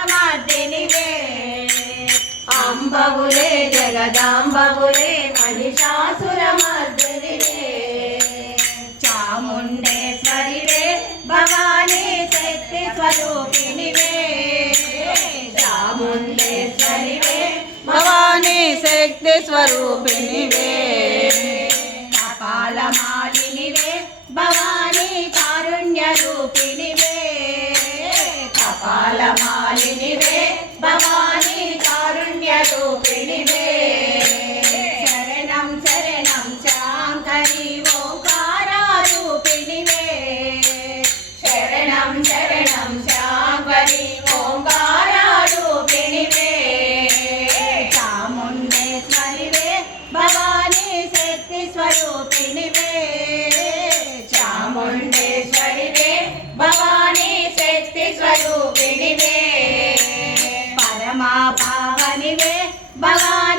అంబవులే జగదాంబవులే జగదాంబగులే మహిషాసురమర్దినివే చాముండేశ్వరివే భవానీ శక్తి స్వరూపిణివే. చాముండేశ్వరివే భవానీ శక్తి స్వరూపిణివే. కపాలమాలినివే భవానీ కారుణ్య రూపిణివే కపాలమాలినివే భవా పరమా పావనివే భవానీ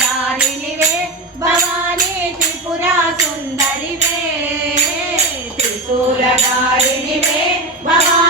దారినివే భవానీ త్రిపురా సుందరివే త్రిశూలధారిణివే భవానీ